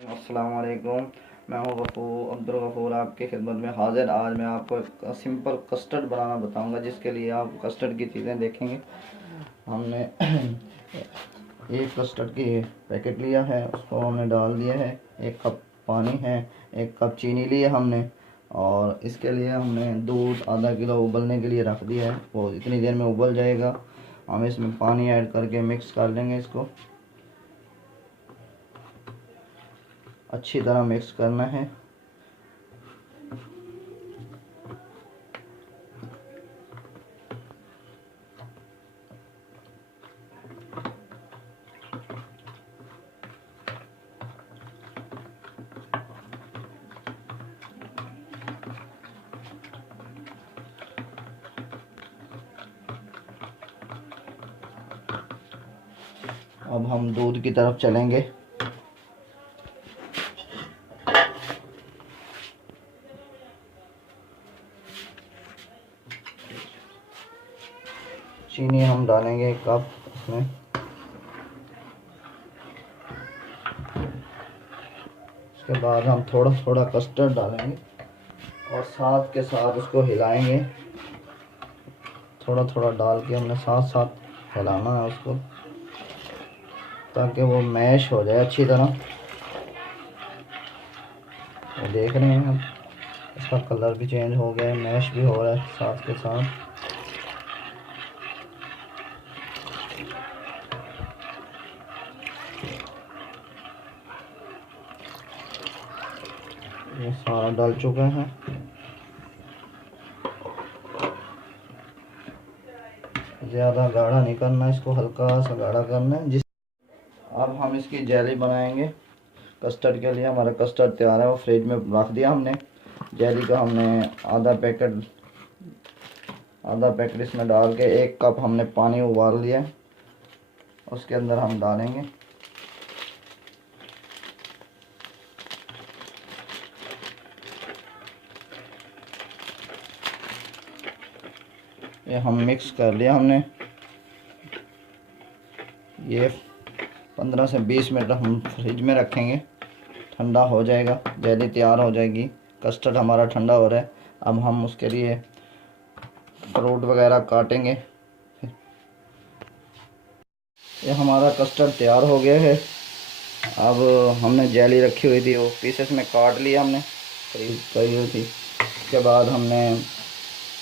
अस्सलाम वालेकुम। मैं हूँ अब्दुल गफ़ूर आपकी खिदमत में हाज़िर। आज मैं आपको एक सिंपल कस्टर्ड बनाना बताऊंगा, जिसके लिए आप कस्टर्ड की चीज़ें देखेंगे। हमने एक कस्टर्ड की पैकेट लिया है, उसको हमने डाल दिया है। 1 कप पानी है, 1 कप चीनी लिए हमने, और इसके लिए हमने दूध आधा किलो उबलने के लिए रख दिया है। वो इतनी देर में उबल जाएगा। हम इसमें पानी ऐड करके मिक्स कर लेंगे। इसको अच्छी तरह मिक्स करना है। अब हम दूध की तरफ चलेंगे। चीनी हम डालेंगे 1 कप इसमें। उसके बाद हम थोड़ा थोड़ा कस्टर्ड डालेंगे और साथ के साथ उसको हिलाएंगे। थोड़ा थोड़ा डाल के हमने साथ साथ हिलाना है उसको, ताकि वो मैश हो जाए अच्छी तरह। तो देख रहे हैं हम, इसका कलर भी चेंज हो गया है, मैश भी हो रहा है साथ के साथ। ये सारा डाल चुका है। ज़्यादा गाढ़ा नहीं करना, इसको हल्का सा गाढ़ा करना है। अब हम इसकी जेली बनाएंगे। कस्टर्ड के लिए हमारा कस्टर्ड तैयार है, वो फ्रिज में रख दिया हमने। जेली का हमने आधा पैकेट इसमें डाल के 1 कप हमने पानी उबाल लिया। उसके अंदर हम डालेंगे। ये हम मिक्स कर लिया हमने। ये 15 से 20 मिनट हम फ्रिज में रखेंगे, ठंडा हो जाएगा, जेली तैयार हो जाएगी। कस्टर्ड हमारा ठंडा हो रहा है। अब हम उसके लिए फ्रूट वगैरह काटेंगे। ये हमारा कस्टर्ड तैयार हो गया है। अब हमने जेली रखी हुई थी, वो पीसेस में काट लिया हमने, करीब करी हुई थी। उसके बाद हमने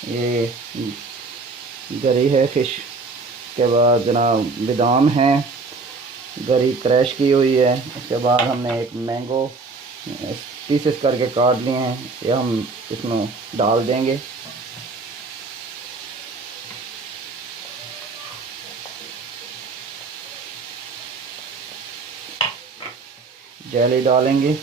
ये गरी है फिश, के बाद जनाब बादाम है, गरी क्रैश की हुई है। उसके बाद हमने एक मैंगो पीसेस करके काट लिए हैं, ये हम इसमें डाल देंगे। जेली डालेंगे।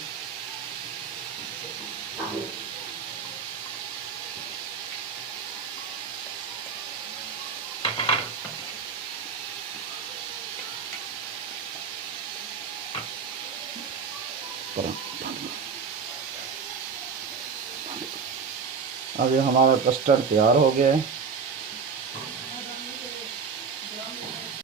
अब ये हमारा कस्टर्ड तैयार हो गया है।